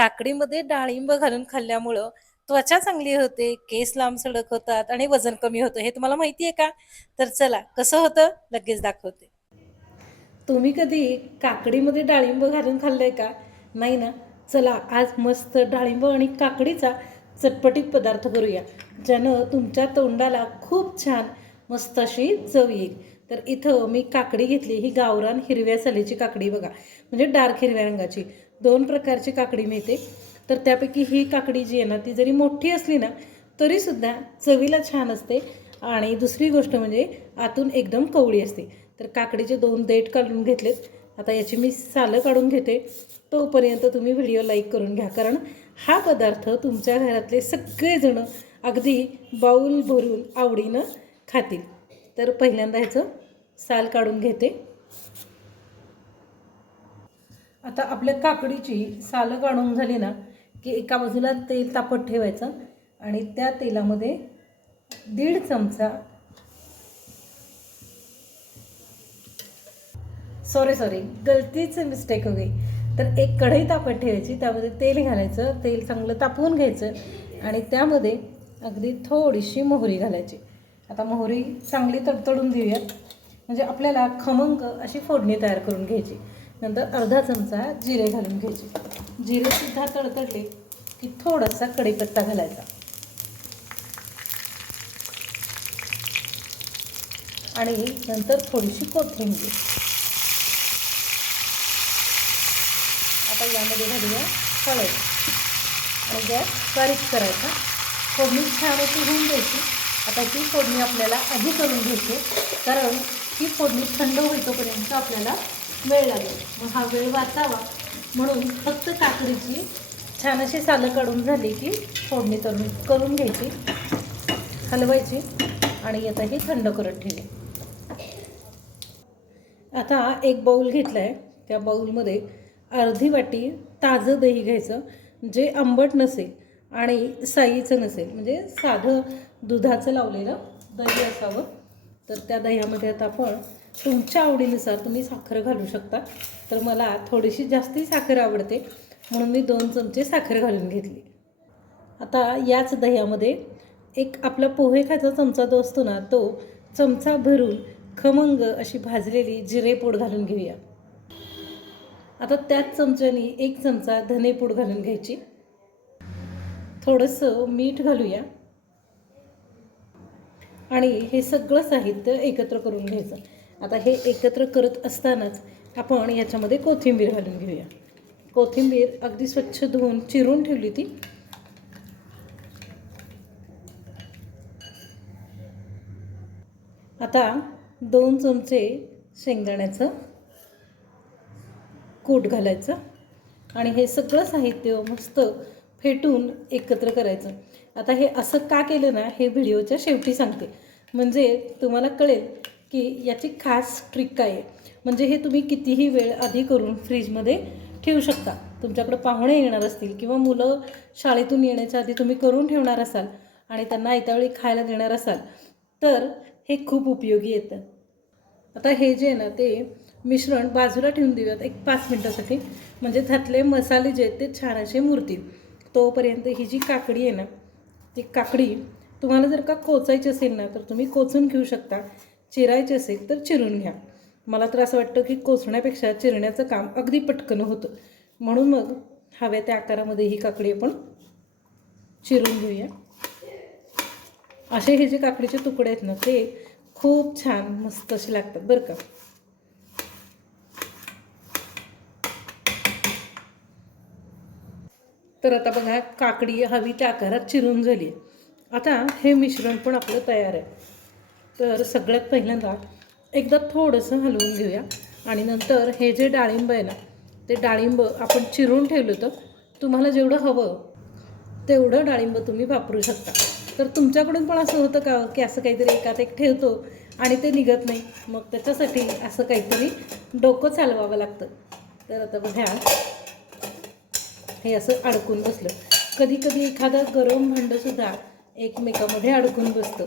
काकडीमध्ये डाळिंब घालून खाल्ल्यामुळं त्वचा चांगली होते, केस लांब सडक होतात आणि वजन कमी होतं. हे तुम्हाला माहिती आहे का? तर चला कसं होतं लगेच दाखवते. तुम्ही कधी काकडीमध्ये डाळिंब घालून खाल्लंय का? नाही ना? चला आज मस्त डाळिंब आणि काकडीचा चटपटीत पदार्थ करूया, ज्यानं तुमच्या तोंडाला खूप छान मस्त अशी चव येईल. तर इथं मी काकडी घेतली, ही गावरान हिरव्या सालीची काकडी बघा, म्हणजे डार्क हिरव्या रंगाची. दोन प्रकारची काकडी मिळते. तर त्यापैकी ही काकडी जी आहे ना, ती जरी मोठी असली ना तरीसुद्धा चवीला छान असते. आणि दुसरी गोष्ट म्हणजे आतून एकदम कवळी असते. तर काकडीचे 2 देठ काढून घेतलेत. आता याची मी सालं काढून घेते. तोपर्यंत तुम्ही व्हिडिओ लाईक करून घ्या, कारण हा पदार्थ तुमच्या घरातले सगळेजण अगदी बाऊल भरून आवडीनं खातील. तर पहिल्यांदा ह्याचं साल काढून घेते. आता आपल्या काकडीची सालं काढून झाली ना की एका बाजूला तेल तापत ठेवायचं आणि त्या तेलामध्ये 1.5 चमचा सॉरी गलतीचं मिस्टेक हो गई. तर एक कढई तापत ठेवायची, त्यामध्ये तेल घालायचं, तेल चांगलं तापवून घ्यायचं आणि त्यामध्ये अगदी थोडीशी मोहरी घालायची. आता मोहरी चांगली तडतडून देऊयात, म्हणजे आपल्याला खमंग अशी फोडणी तयार करून घ्यायची. नंतर अर्धा चमचा जिरे घालून घ्यायचे. जिरेसुद्धा तडतडले की थोडासा कढीपत्ता घालायचा आणि नंतर थोडीशी कोथिंबीर. आता यामध्ये घालूया हळद आणि गॅस बारीक करायचा. फोडणी छान अशी होऊन द्यायची. आता ही फोडणी आपल्याला आधी करून घ्यायची, कारण ही फोडणी थंड होईपर्यंत आपल्याला वेळ लागेल. मग हा वेळ वाचावा म्हणून फक्त काकडीची छान अशी सालं काढून झाली की फोडणी करून घ्यायची, हलवायची आणि आता ही थंड करत ठेवली. आता एक बाऊल घेतला आहे. त्या बाऊलमध्ये अर्धी वाटी ताजं दही घ्यायचं, जे आंबट नसेल आणि साईचं नसेल, म्हणजे साधं दुधाचं लावलेलं दही असावं. तर त्या दह्यामध्ये आता आपण तुमच्या आवडीनुसार तुम्ही साखर घालू शकता. तर मला थोडीशी जास्ती साखर आवडते म्हणून मी 2 चमचे साखर घालून घेतली. आता याच दह्यामध्ये एक आपला पोहे खायचा चमचा जो असतो ना, तो चमचा भरून खमंग अशी भाजलेली जिरेपूड घालून घेऊया. आता त्याच चमच्याने 1 चमचा धनेपूड घालून घ्यायची. थोडंसं मीठ घालूया आणि हे सगळं साहित्य एकत्र करून घ्यायचं. आता हे एकत्र करत असतानाच आपण याच्यामध्ये कोथिंबीर घालून घेऊया. कोथिंबीर अगदी स्वच्छ धुवून चिरून ठेवली ती. आता 2 चमचे शेंगदाण्याचं कूट घालायचं आणि हे सगळं साहित्य मस्त फेटून एकत्र करायचं. आता हे असं का केलं ना, हे व्हिडिओच्या शेवटी सांगते, म्हणजे तुम्हाला कळेल की याची खास ट्रिक काय आहे. म्हणजे हे तुम्ही कितीही वेळ आधी करून फ्रीजमध्ये ठेवू शकता. तुमच्याकडं पाहुणे येणार असतील किंवा मुलं शाळेतून येण्याच्या आधी तुम्ही करून ठेवणार असाल आणि त्यांना आयत्यावेळी खायला देणार असाल तर हे खूप उपयोगी येतं. आता हे जे आहे ना, ते मिश्रण बाजूला ठेवून देऊयात एक 5 मिनटासाठी, म्हणजे त्यातले मसाले जे आहेत ते छान असे मुरतील. तोपर्यंत ही जी काकडी आहे ना, ती काकडी तुम्हाला जर का कोचायची असेल ना तर तुम्ही कोचून घेऊ शकता, चिरायची असेल तर चिरून घ्या. मला तर असं वाटतं की कोचण्यापेक्षा चिरण्याचं काम अगदी पटकन होतं, म्हणून मग हव्या त्या आकारामध्ये ही काकडी आपण चिरून घेऊया. असे हे जे काकडीचे तुकडे आहेत ना, ते खूप छान मस्त असे लागतात बरं का. तर आता बघा, काकडी हवी त्या आकारात चिरून झाली. आता हे मिश्रण पण आपलं तयार आहे. तर सगळ्यात पहिल्यांदा एकदा थोडंसं हलवून घेऊया आणि नंतर हे जे डाळिंब आहे ना, ते डाळिंब आपण चिरून ठेवलं होतं. तुम्हाला जेवढं हवं तेवढं डाळिंब तुम्ही वापरू शकता. तर तुमच्याकडून पण असं होतं का की असं काहीतरी एकात एक ठेवतो आणि ते निघत नाही, मग त्याच्यासाठी असं काहीतरी डोकं चालवावं लागतं. तर आता बघा, हे असं अडकून बसलं. कधी कधी एखादं गरम भांडंसुद्धा एकमेकामध्ये अडकून बसतं.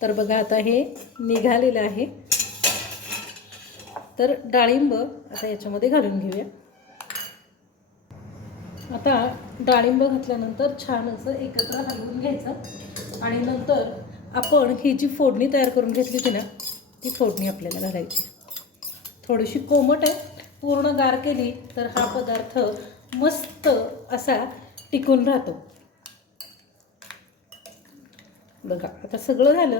तर बघा आता हे निघालेलं आहे. तर डाळिंब आता याच्यामध्ये घालून घेऊया. आता डाळिंब घातल्यानंतर छान असं एकत्र हलवून घ्यायचं आणि नंतर आपण ही जी फोडणी तयार करून घेतली होती ना, ती फोडणी आपल्याला घालायची. थोडीशी कोमट आहे, पूर्ण गार केली तर हा पदार्थ मस्त असा टिकून राहतो. बघा आता सगळं झालं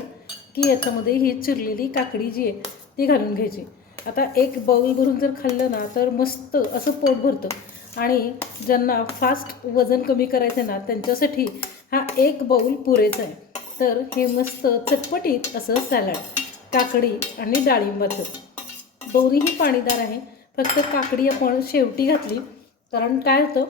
की याच्यामध्ये ही चिरलेली काकडी जी आहे ती घालून घ्यायची. आता एक बाउल भरून जर खाल्लं ना तर मस्त असं पोट भरतं. आणि ज्यांना फास्ट वजन कमी करायचं ना त्यांच्यासाठी हा एक बाउल पुरेसा आहे. तर हे मस्त चटपटीत असं सॅलड काकडी आणि डाळिंबाचं दोन्हीही पाणीदार आहे. फक्त काकडी आपण शेवटी घातली कारण काय होतं,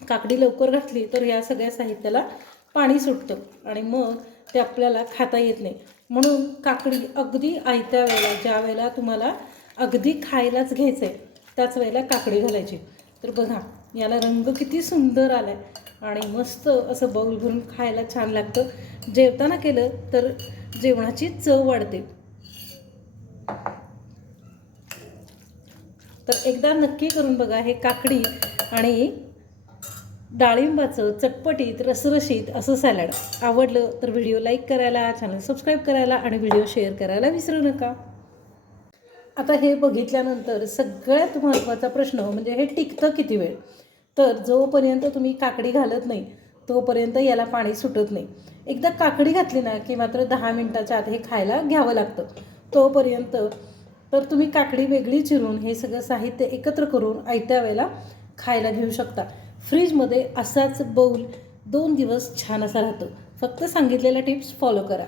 काकडी लवकर घातली तर या सगळ्या साहित्याला पाणी सुटतं आणि मग ते आपल्याला खाता येत नाही. म्हणून काकडी अगदी आयत्या वेळेला, ज्या वेळेला तुम्हाला अगदी खायलाच घ्यायचं आहे त्याच वेळेला काकडी घालायची. तर बघा याला रंग किती सुंदर आला आहे आणि मस्त असं बाउल भरून खायला छान लागतं. जेवताना केलं तर जेवणाची चव वाढते. तर एकदा नक्की करून बघा हे काकडी आणि डाळिंबाचं चटपटीत रसरशीत असं सॅलड. आवडलं तर व्हिडिओ लाईक करायला, चॅनल सबस्क्राईब करायला आणि व्हिडिओ शेअर करायला विसरू नका. आता हे बघितल्यानंतर सगळ्यात महत्त्वाचा प्रश्न म्हणजे हे टिकतं किती वेळ. तर जोपर्यंत तुम्ही काकडी घालत नाही तोपर्यंत याला पाणी सुटत नाही. एकदा काकडी घातली ना की मात्र 10 मिनटाच्या आत हे खायला घ्यावं लागतं. तोपर्यंत तर तुम्ही काकडी वेगळी चिरून हे सगळं साहित्य एकत्र करून आयत्या वेळेला खायला घेऊ शकता. फ्रीजमध्ये असाच बाउल 2 दिवस छान असा राहतो. फक्त सांगितलेल्या टिप्स फॉलो करा.